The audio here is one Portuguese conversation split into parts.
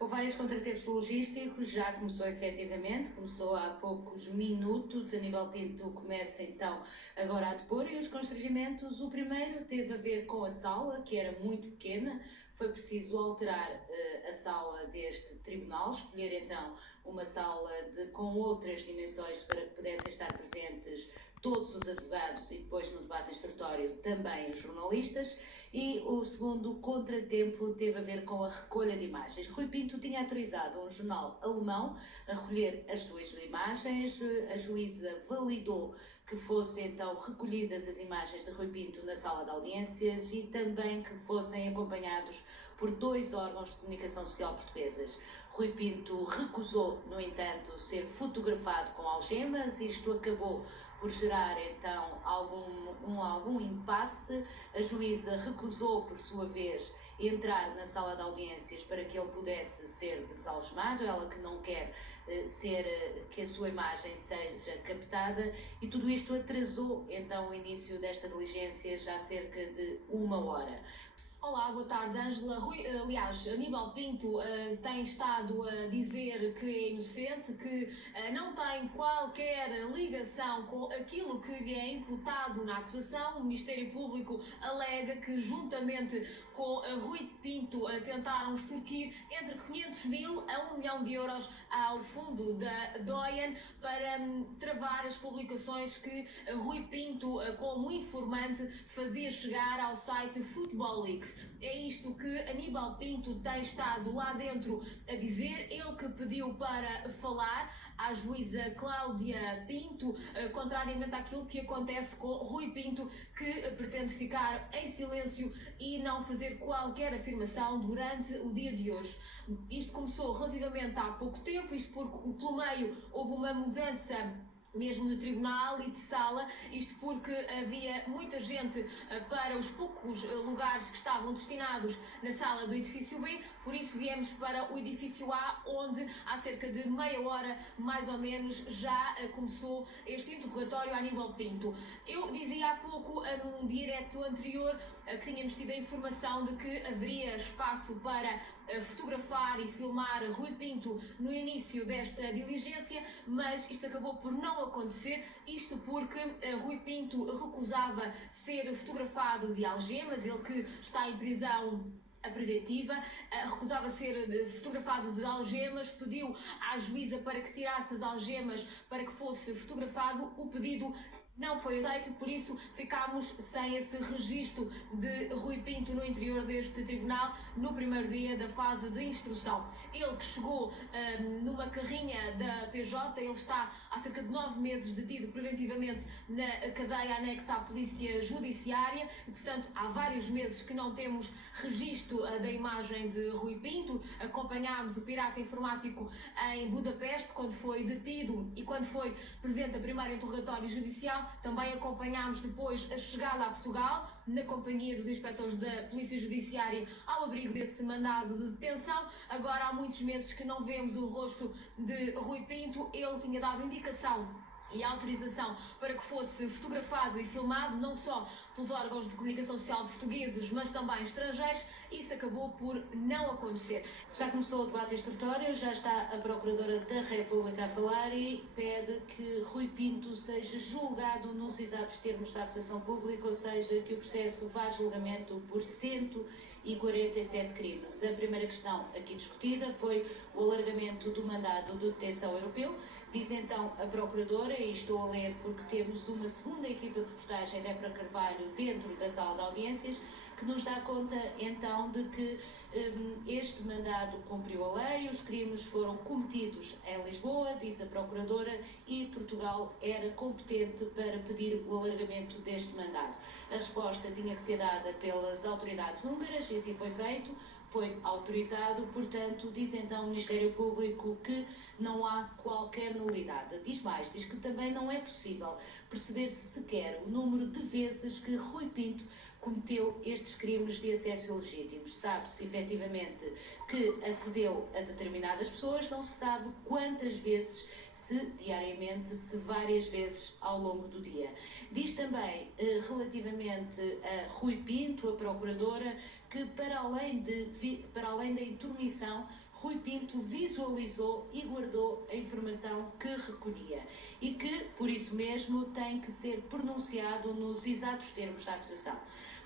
Houve vários contratempos logísticos, já começou efetivamente, começou há poucos minutos. Aníbal Pinto começa então agora a depor, e os constrangimentos, o primeiro teve a ver com a sala, que era muito pequena. Foi preciso alterar a sala deste tribunal, escolher então uma sala com outras dimensões para que pudessem estar presentes todos os advogados e depois no debate instrutório também os jornalistas. E o segundo contratempo teve a ver com a recolha de imagens. Rui Pinto tinha autorizado um jornal alemão a recolher as suas imagens. A juíza validou que fossem então recolhidas as imagens de Rui Pinto na sala de audiências e também que fossem acompanhados por 2 órgãos de comunicação social portugueses. Rui Pinto recusou, no entanto, ser fotografado com algemas. Isto acabou por gerar então algum impasse. A juíza recusou, por sua vez, entrar na sala de audiências para que ele pudesse ser desalgemado, ela que não quer que a sua imagem seja captada, e tudo isto atrasou então o início desta diligência já cerca de 1 hora. Olá, boa tarde, Ângela. Aliás, Aníbal Pinto tem estado a dizer que é inocente, que não tem qualquer ligação com aquilo que lhe é imputado na acusação. O Ministério Público alega que, juntamente com Rui Pinto, tentaram extorquir entre 500 mil a 1 milhão de euros ao fundo da DOIAN para travar as publicações que Rui Pinto, como informante, fazia chegar ao site Football Leaks. É isto que Aníbal Pinto tem estado lá dentro a dizer, ele que pediu para falar à juíza Cláudia Pinto, contrariamente àquilo que acontece com Rui Pinto, que pretende ficar em silêncio e não fazer qualquer afirmação durante o dia de hoje. Isto começou relativamente há pouco tempo, isto porque pelo meio houve uma mudança mesmo de tribunal e de sala, isto porque havia muita gente para os poucos lugares que estavam destinados na sala do edifício B, por isso viemos para o edifício A, onde há cerca de meia hora, mais ou menos, já começou este interrogatório a Aníbal Pinto. Eu dizia há pouco, num direto anterior, que tínhamos tido a informação de que haveria espaço para fotografar e filmar Rui Pinto no início desta diligência, mas isto acabou por não acontecer, isto porque Rui Pinto recusava ser fotografado de algemas, ele que está em prisão preventiva, recusava ser fotografado de algemas, pediu à juíza para que tirasse as algemas para que fosse fotografado. O pedido não foi aceito, por isso ficámos sem esse registro de Rui Pinto no interior deste tribunal no primeiro dia da fase de instrução. Ele que chegou numa carrinha da PJ, ele está há cerca de 9 meses detido preventivamente na cadeia anexa à Polícia Judiciária e, portanto, há vários meses que não temos registro da imagem de Rui Pinto. Acompanhámos o pirata informático em Budapeste quando foi detido e quando foi presente a primeiro interrogatório judicial. Também acompanhámos depois a chegada a Portugal, na companhia dos inspectores da Polícia Judiciária, ao abrigo desse mandado de detenção. Agora há muitos meses que não vemos o rosto de Rui Pinto. Ele tinha dado indicação e autorização para que fosse fotografado e filmado, não só pelos órgãos de comunicação social portugueses, mas também estrangeiros. Isso acabou por não acontecer. Já começou o debate instrutório, já está a Procuradora da República a falar e pede que Rui Pinto seja julgado nos exatos termos da acusação pública, ou seja, que o processo vá a julgamento por 147 crimes. A primeira questão aqui discutida foi o alargamento do mandado de detenção europeu. Diz então a Procuradora, e estou a ler porque temos uma segunda equipa de reportagem, Débora Carvalho, dentro da sala de audiências, que nos dá conta então de que este mandado cumpriu a lei, os crimes foram cometidos em Lisboa, diz a Procuradora, e Portugal era competente para pedir o alargamento deste mandado. A resposta tinha que ser dada pelas autoridades húngaras e assim foi feito. Foi autorizado, portanto, diz então o Ministério Público que não há qualquer nulidade. Diz mais, diz que também não é possível perceber-se sequer o número de vezes que Rui Pinto cometeu estes crimes de acesso ilegítimos. Sabe-se efetivamente que acedeu a determinadas pessoas, não se sabe quantas vezes, se diariamente, se várias vezes ao longo do dia. Diz também, relativamente a Rui Pinto, a Procuradora, que para além da intermissão, Rui Pinto visualizou e guardou a informação que recolhia e que, por isso mesmo, tem que ser pronunciado nos exatos termos da acusação.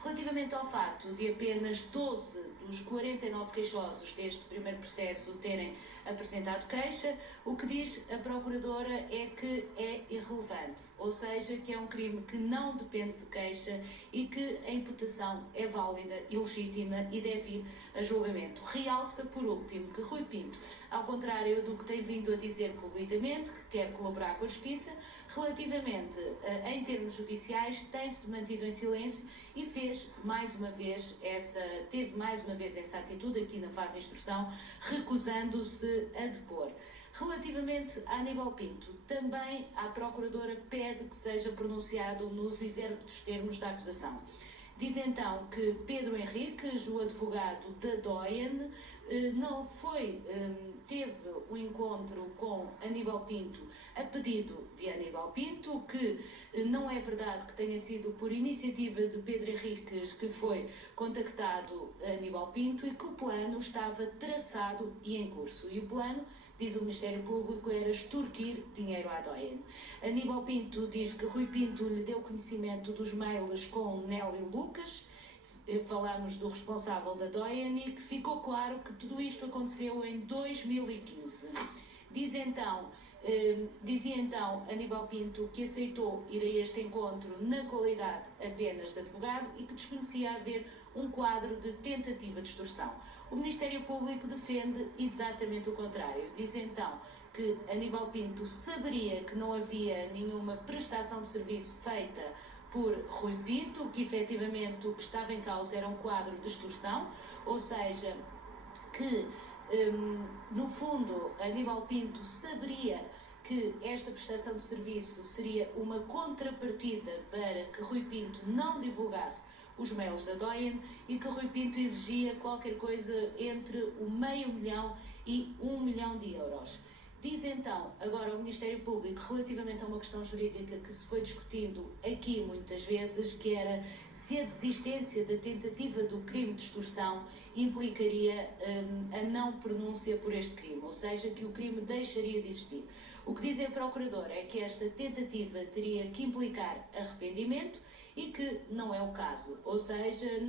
Relativamente ao facto de apenas 12 dos 49 queixosos deste primeiro processo terem apresentado queixa, o que diz a Procuradora é que é irrelevante, ou seja, que é um crime que não depende de queixa e que a imputação é válida e legítima e deve ir a julgamento. Realça, por último, que Rui Pinto, ao contrário do que tem vindo a dizer publicamente, que quer colaborar com a Justiça, relativamente em termos judiciais, tem-se mantido em silêncio e teve mais uma vez essa atitude aqui na fase de instrução, recusando-se a depor. Relativamente a Aníbal Pinto, também a Procuradora pede que seja pronunciado nos exertos termos da acusação. Diz então que Pedro Henriques, o advogado da Doyen, teve um encontro com Aníbal Pinto a pedido de Aníbal Pinto, que não é verdade que tenha sido por iniciativa de Pedro Henriques que foi contactado Aníbal Pinto e que o plano estava traçado e em curso. E o plano, diz o Ministério Público, era extorquir dinheiro à Doyen. Aníbal Pinto diz que Rui Pinto lhe deu conhecimento dos mails com Nélio Lucas. Falamos do responsável da Doyen e que ficou claro que tudo isto aconteceu em 2015. Dizia então Aníbal Pinto que aceitou ir a este encontro na qualidade apenas de advogado e que desconhecia haver um quadro de tentativa de extorsão. O Ministério Público defende exatamente o contrário. Diz então que Aníbal Pinto saberia que não havia nenhuma prestação de serviço feita por Rui Pinto, que efetivamente o que estava em causa era um quadro de extorsão, ou seja, que no fundo Aníbal Pinto saberia que esta prestação de serviço seria uma contrapartida para que Rui Pinto não divulgasse os mails da Doyen e que Rui Pinto exigia qualquer coisa entre o €500.000 e €1.000.000. Diz então agora o Ministério Público, relativamente a uma questão jurídica que se foi discutindo aqui muitas vezes, que era se a desistência da tentativa do crime de extorsão implicaria a não pronúncia por este crime, ou seja, que o crime deixaria de existir. O que diz a Procuradora é que esta tentativa teria que implicar arrependimento e que não é o caso, ou seja,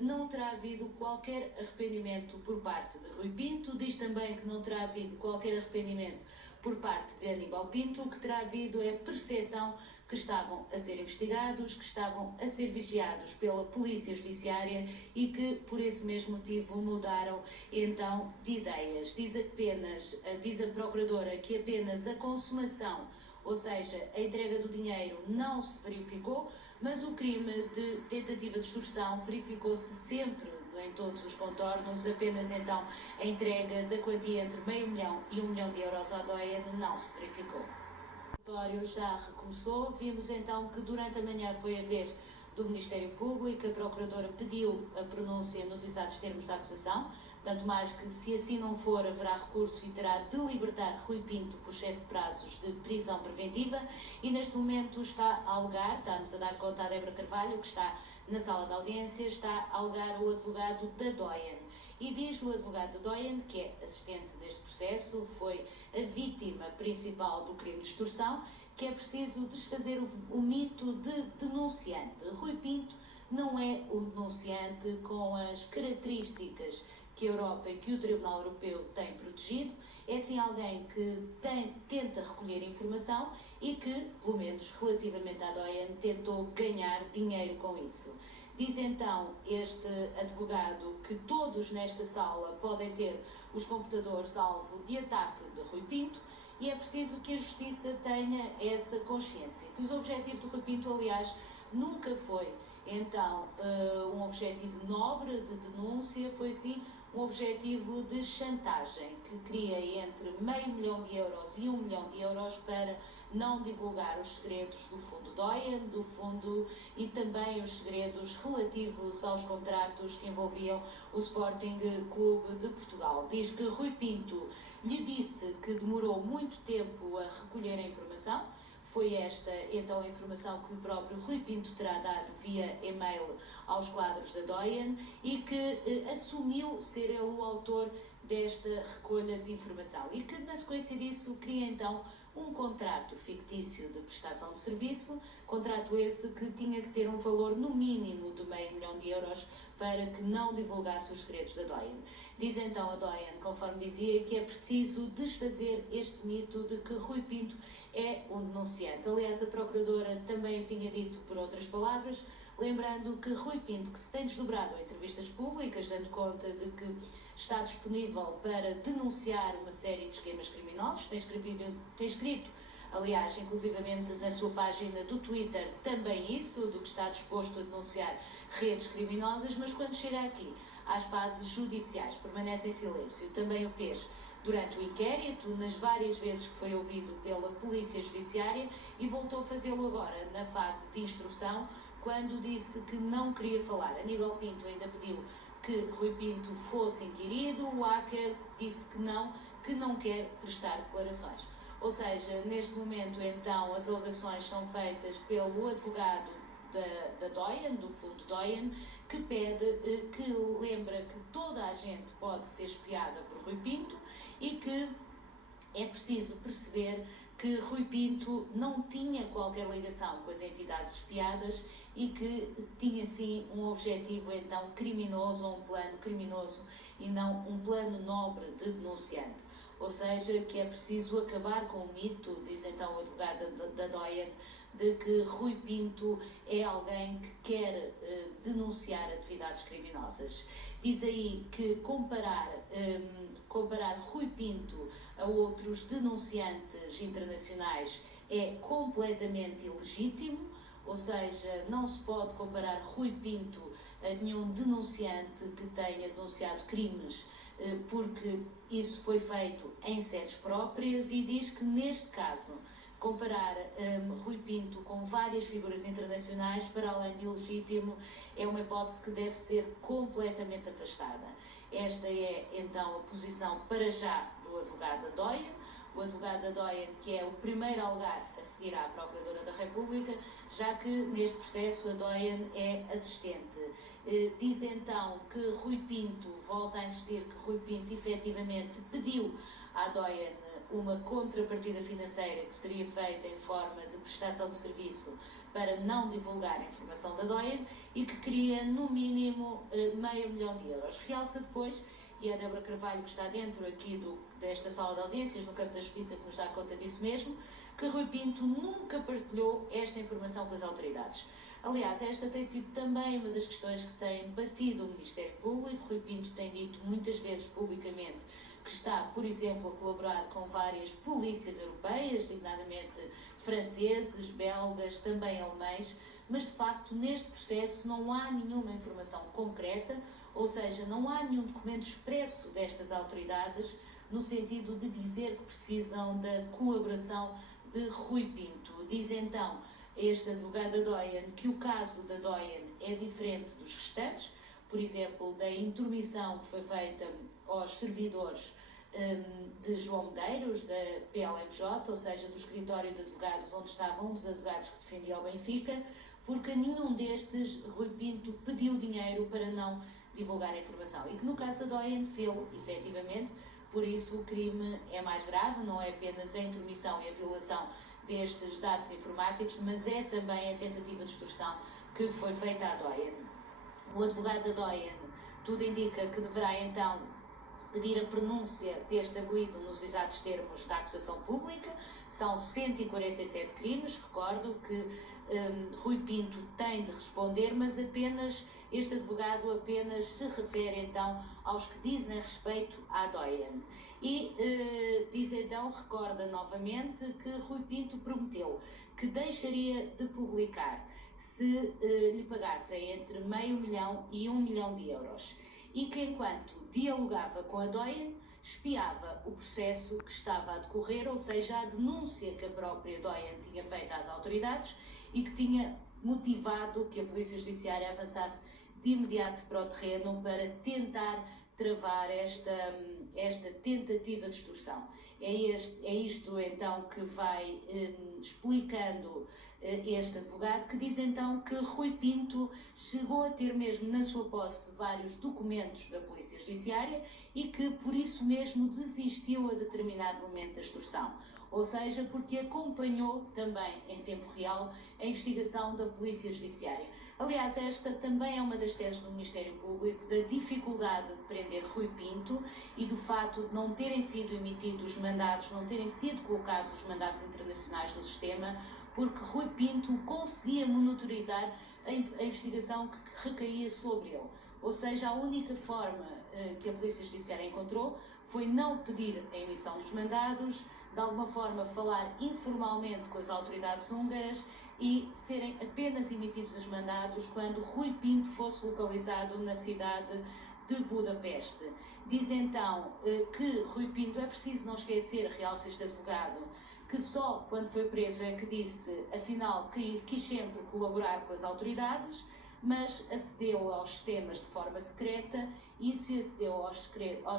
não terá havido qualquer arrependimento por parte de Rui Pinto. Diz também que não terá havido qualquer arrependimento por parte de Aníbal Pinto. O que terá havido é percepção que estavam a ser investigados, que estavam a ser vigiados pela Polícia Judiciária e que, por esse mesmo motivo, mudaram então de ideias. Diz a Procuradora que apenas a consumação, ou seja, a entrega do dinheiro, não se verificou, mas o crime de tentativa de extorsão verificou-se sempre em todos os contornos. Apenas então a entrega da quantia entre €500.000 e €1.000.000 à Doyen não se verificou. O relatório já recomeçou. Vimos então que durante a manhã foi a vez do Ministério Público. A Procuradora pediu a pronúncia nos exatos termos da acusação, tanto mais que, se assim não for, haverá recurso e terá de libertar Rui Pinto por excesso de prazos de prisão preventiva. E neste momento está-nos a dar conta a Débora Carvalho, que está na sala de audiência, está a alegar o advogado da Doyen. E diz o advogado da Doyen, que é assistente deste processo, foi a vítima principal do crime de extorsão, que é preciso desfazer o mito de denunciante. Rui Pinto não é o denunciante com as características que a Europa e que o Tribunal Europeu têm protegido. É sim alguém que tenta recolher informação e que, pelo menos relativamente à Doyen, tentou ganhar dinheiro com isso. Diz então este advogado que todos nesta sala podem ter os computadores alvo de ataque de Rui Pinto e é preciso que a Justiça tenha essa consciência. Que o objetivo de Rui Pinto, aliás, nunca foi então um objetivo nobre de denúncia, foi sim um objetivo de chantagem, que queria entre €500.000 e €1.000.000 para não divulgar os segredos do fundo Doyen, do fundo e também os segredos relativos aos contratos que envolviam o Sporting Clube de Portugal. Diz que Rui Pinto lhe disse que demorou muito tempo a recolher a informação. Foi esta então a informação que o próprio Rui Pinto terá dado via e-mail aos quadros da Doyen e que assumiu ser ele o autor desta recolha de informação e que, na sequência disso, cria então um contrato fictício de prestação de serviço, contrato esse que tinha que ter um valor no mínimo de €500 mil para que não divulgasse os segredos da Doyen. Diz então a Doyen, conforme dizia, que é preciso desfazer este mito de que Rui Pinto é um denunciante. Aliás, a Procuradora também o tinha dito por outras palavras, lembrando que Rui Pinto, que se tem desdobrado em entrevistas públicas, dando conta de que está disponível para denunciar uma série de esquemas criminosos, tem escrito, aliás, inclusivamente na sua página do Twitter, também isso, do que está disposto a denunciar redes criminosas, mas quando chega aqui às fases judiciais permanece em silêncio. Também o fez durante o inquérito, nas várias vezes que foi ouvido pela Polícia Judiciária, e voltou a fazê-lo agora na fase de instrução, quando disse que não queria falar. Aníbal Pinto ainda pediu que Rui Pinto fosse inquirido, o hacker disse que não quer prestar declarações. Ou seja, neste momento, então, as alegações são feitas pelo advogado da Doyen, do fundo Doyen, que lembra que toda a gente pode ser espiada por Rui Pinto e que é preciso perceber que Rui Pinto não tinha qualquer ligação com as entidades espiadas e que tinha sim um objetivo então criminoso, ou um plano criminoso e não um plano nobre de denunciante. Ou seja, que é preciso acabar com o mito, diz então o advogado da Doyen, de que Rui Pinto é alguém que quer denunciar atividades criminosas. Diz aí que comparar Rui Pinto a outros denunciantes internacionais é completamente ilegítimo, ou seja, não se pode comparar Rui Pinto a nenhum denunciante que tenha denunciado crimes, porque isso foi feito em sedes próprias, e diz que neste caso comparar Rui Pinto com várias figuras internacionais, para além de ilegítimo, é uma hipótese que deve ser completamente afastada. Esta é então a posição para já do advogado da Doyen, o advogado da Doyen, que é o primeiro a alegar a seguir à Procuradora da República, já que neste processo a Doyen é assistente. Diz então que Rui Pinto, volta a insistir que Rui Pinto efetivamente pediu à Doyen uma contrapartida financeira que seria feita em forma de prestação de serviço para não divulgar a informação da Doyen e que queria no mínimo €500 mil. Realça depois, e é a Débora Carvalho que está dentro aqui desta sala de audiências no campo da justiça que nos dá conta disso mesmo, que Rui Pinto nunca partilhou esta informação com as autoridades. Aliás, esta tem sido também uma das questões que tem batido o Ministério Público. Rui Pinto tem dito muitas vezes publicamente que está, por exemplo, a colaborar com várias polícias europeias, designadamente franceses, belgas, também alemães, mas de facto neste processo não há nenhuma informação concreta, ou seja, não há nenhum documento expresso destas autoridades no sentido de dizer que precisam da colaboração de Rui Pinto. Diz então este advogado da Doyen que o caso da Doyen é diferente dos restantes, por exemplo, da intromissão que foi feita aos servidores de João Medeiros, da PLMJ, ou seja, do escritório de advogados onde estavam um dos advogados que defendia o Benfica, porque nenhum destes Rui Pinto pediu dinheiro para não divulgar a informação. E que no caso da Doyen fê-lo, efetivamente, por isso o crime é mais grave, não é apenas a intromissão e a violação destes dados informáticos, mas é também a tentativa de extorsão que foi feita à Doyen. O advogado da Doyen tudo indica que deverá então pedir a pronúncia deste arguido nos exatos termos da acusação pública. São 147 crimes, recordo que Rui Pinto tem de responder, mas este advogado apenas se refere então aos que dizem respeito à Doyen. E diz então, recorda novamente que Rui Pinto prometeu que deixaria de publicar se lhe pagassem entre €500 mil e €1 milhão, e que enquanto dialogava com a Doyen, espiava o processo que estava a decorrer, ou seja, a denúncia que a própria Doyen tinha feito às autoridades e que tinha motivado que a Polícia Judiciária avançasse de imediato para o terreno para tentar travar esta tentativa de extorsão. É isto então que vai explicando este advogado, que diz então que Rui Pinto chegou a ter mesmo na sua posse vários documentos da Polícia Judiciária e que por isso mesmo desistiu a determinado momento da extorsão. Ou seja, porque acompanhou também em tempo real a investigação da Polícia Judiciária. Aliás, esta também é uma das teses do Ministério Público, da dificuldade de prender Rui Pinto e do facto de não terem sido emitidos os mandados, não terem sido colocados os mandados internacionais no sistema, porque Rui Pinto conseguia monitorizar a investigação que recaía sobre ele. Ou seja, a única forma que a Polícia Judiciária encontrou foi não pedir a emissão dos mandados, de alguma forma falar informalmente com as autoridades húngaras e serem apenas emitidos os mandados quando Rui Pinto fosse localizado na cidade de Budapeste. Diz então que Rui Pinto, é preciso não esquecer, realça este advogado, que só quando foi preso é que disse, afinal, que quis sempre colaborar com as autoridades, mas acedeu aos sistemas de forma secreta, e se acedeu aos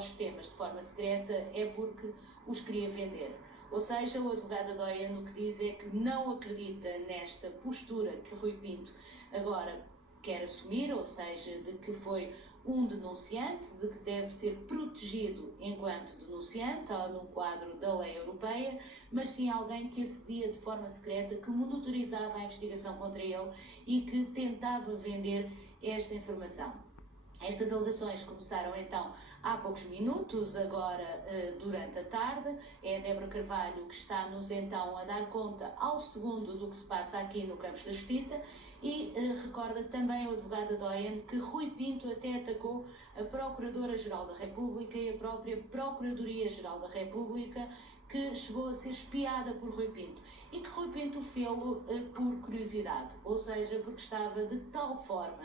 sistemas de forma secreta é porque os queria vender. Ou seja, o advogado Adóian o que diz é que não acredita nesta postura que Rui Pinto agora quer assumir, ou seja, de que foi um denunciante, de que deve ser protegido enquanto denunciante, no quadro da lei europeia, mas sim alguém que acedia de forma secreta, que monitorizava a investigação contra ele e que tentava vender esta informação. Estas alegações começaram então há poucos minutos, agora durante a tarde. É a Débora Carvalho que está-nos então a dar conta ao segundo do que se passa aqui no Campos da Justiça. E recorda também o advogado Adóian que Rui Pinto até atacou a Procuradora-Geral da República e a própria Procuradoria-Geral da República, que chegou a ser espiada por Rui Pinto, e que Rui Pinto fê-lo por curiosidade, ou seja, porque estava de tal forma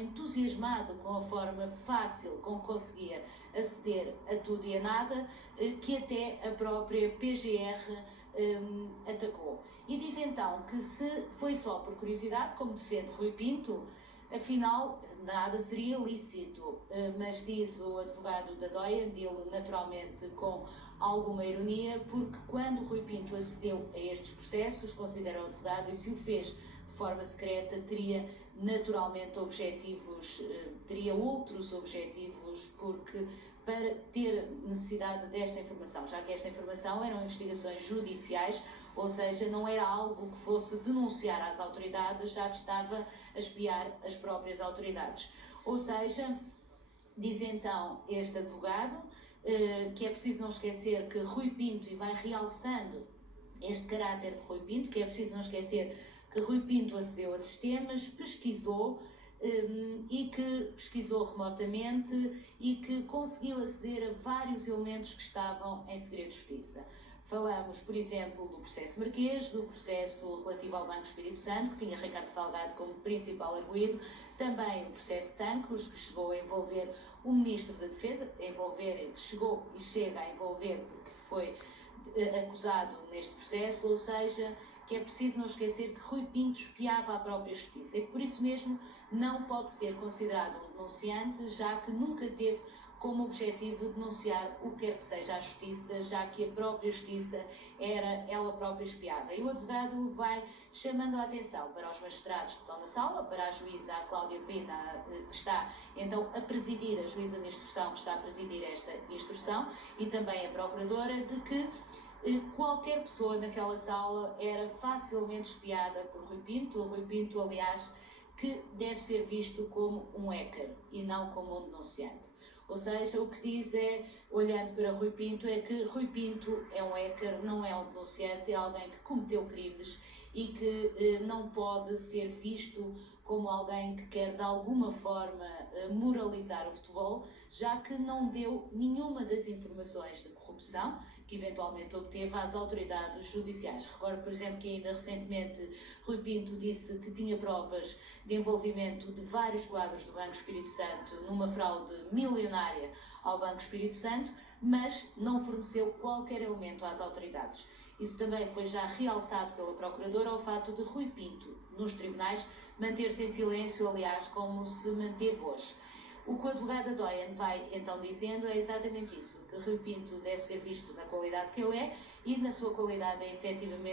entusiasmado com a forma fácil como conseguia aceder a tudo e a nada, que até a própria PGR atacou. E diz então que se foi só por curiosidade, como defende Rui Pinto, afinal nada seria lícito, mas diz o advogado da Adóian, dele naturalmente com alguma ironia, porque quando Rui Pinto acedeu a estes processos, considera o advogado, e se o fez de forma secreta, teria naturalmente objetivos, teria outros objetivos, porque para ter necessidade desta informação, já que esta informação eram investigações judiciais, ou seja, não era algo que fosse denunciar às autoridades, já que estava a espiar as próprias autoridades. Ou seja, diz então este advogado que é preciso não esquecer que Rui Pinto, e vai realçando este caráter de Rui Pinto, que é preciso não esquecer que Rui Pinto acedeu a sistemas, pesquisou e que pesquisou remotamente e que conseguiu aceder a vários elementos que estavam em segredo de justiça. Falamos, por exemplo, do processo Marquês, do processo relativo ao Banco Espírito Santo, que tinha Ricardo Salgado como principal arguido, também o processo Tancos, que chegou a envolver o Ministro da Defesa, chegou e chega a envolver, porque foi acusado neste processo, ou seja, que é preciso não esquecer que Rui Pinto espiava a própria justiça e que por isso mesmo não pode ser considerado um denunciante, já que nunca teve como objetivo denunciar o que quer que seja a justiça, já que a própria justiça era ela própria espiada. E o advogado vai chamando a atenção para os magistrados que estão na sala, para a juíza a Cláudia Pina, que está então a presidir, a juíza de instrução que está a presidir esta instrução, e também a procuradora, de que qualquer pessoa naquela sala era facilmente espiada por Rui Pinto. O Rui Pinto, aliás, que deve ser visto como um hacker e não como um denunciante. Ou seja, o que diz é, olhando para Rui Pinto, é que Rui Pinto é um hacker, não é um denunciante, é alguém que cometeu crimes e que não pode ser visto como alguém que quer de alguma forma moralizar o futebol, já que não deu nenhuma das informações de corrupção que eventualmente obteve às autoridades judiciais. Recordo, por exemplo, que ainda recentemente Rui Pinto disse que tinha provas de envolvimento de vários quadros do Banco Espírito Santo numa fraude milionária ao Banco Espírito Santo, mas não forneceu qualquer elemento às autoridades. Isso também foi já realçado pela Procuradora ao fato de Rui Pinto, nos tribunais, manter-se em silêncio, aliás, como se manteve hoje. O que o advogado Adóian vai então dizendo é exatamente isso, que Rui Pinto deve ser visto na qualidade que ele é e na sua qualidade é efetivamente